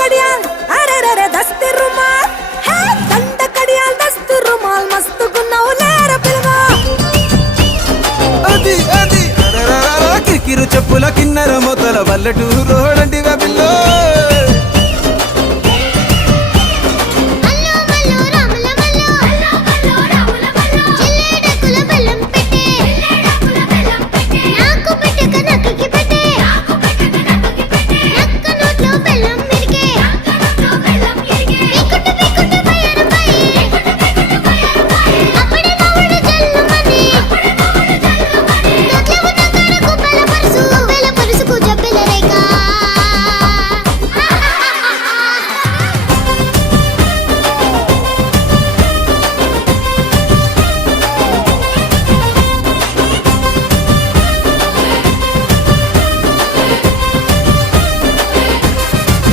కడియాల్ అరే రే దస్తు రుమాల్ హే దండ కడియాల్ దస్తు రుమాల్ మస్తుగున్నావు లేర పిల్లగా అది అది కిరికిరు చెప్పుల కిన్నెర మొదల వల్లటూరు రోడంటివే పిల్లో